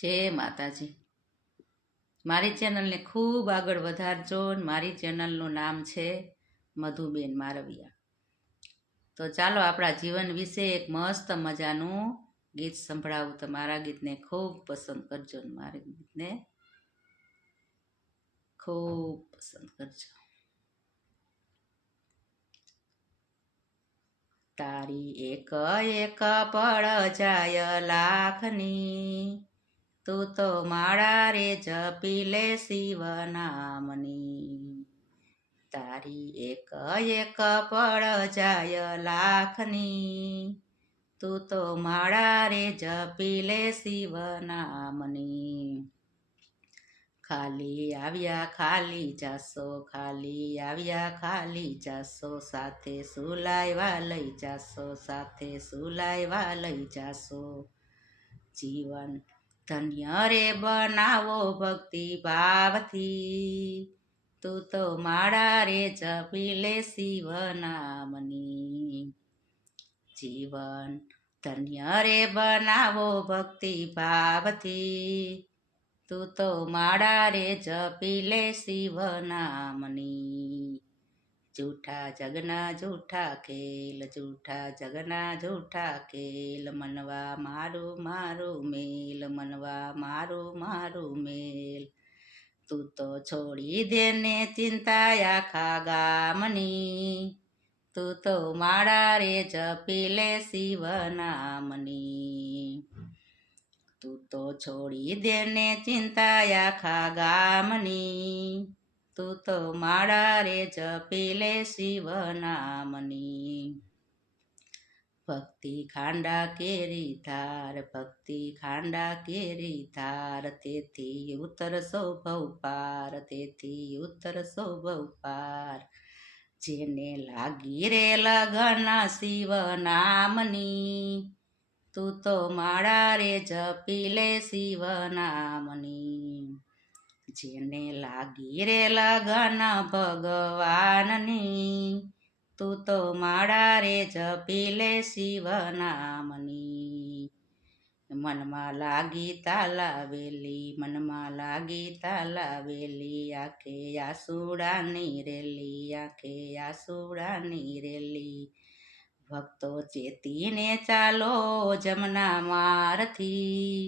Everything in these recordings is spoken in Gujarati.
જય માતાજી। મારી ચેનલને ખૂબ આગળ વધારજો। મારી ચેનલનું નામ છે મધુબેન મારવિયા। તો ચાલો આપણા જીવન વિશે એક મસ્ત મજાનું ગીત સંભળાવું। તો મારા ગીતને ખૂબ પસંદ કરજો, મારા ગીતને ખૂબ પસંદ કરજો। તારી એક એક પળ જાય લાખની, તું તો માળા રે જપી લે શિવ નામની। તારી એક એક પળ જાય લાખની, તું તો માળા રે જપી લે શિવ નામની। ખાલી આવ્યા ખાલી જાશો, ખાલી આવ્યા ખાલી જાશો, સાથે સુલાવ્યા લઈ જાશો, સાથે સુલાવ્યા લઈ જાશો। જીવન ધન્ય રે બનાવો ભક્તિ ભાવથી, તું તો માળા રે જપી લે શિવ નામની। જીવન ધન્ય રે બનાવો ભક્તિ ભાવથી, તું તો માળા રે જપી લે શિવ નામની। જૂઠા જગના જૂઠા ખેલ, જૂઠા જગના જૂઠા ખેલ, મનવા મારું મારું મેલ, મનવા મારું મારું મેલ। તું તો છોડી દેને ચિંતા આખા ગામની, તું તો માળા રે જપી લે શિવ નામની। તું તો છોડી દેને ચિંતા આખા ગામની, તું તો માળા રે જપી લે શિવ નામની। ભક્તિ ખાંડા કેરી ધાર, ભક્તિ ખાંડા કેરી ધાર, તેથી ઉતરશો ભવ પાર, તેથી ઉતરશો ભવ પાર। જેને લાગી રે લગન શિવ નામની, તું તો માળા રે જપી લે શિવ નામની। જેને લાગી રે લગન ભગવાનની, તું તો માળા રે જપી લે શિવ નામની। મનમાં લાગી તાલાવેલી, મનમાં લાગી તાલાવેલી, આંખે આસુડાની રેલી, આંખે આસુડાની રેલી। ભક્તો ચેતીને ચાલો જમના મારથી,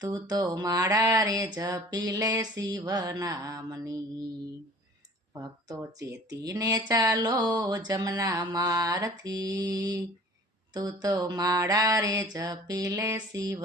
તું તો માળા રે જપી લે શિવ નામની। ભક્તો ચેતીને ચાલો જમના મારથી, તું તો માળા રે જપી લે શિવ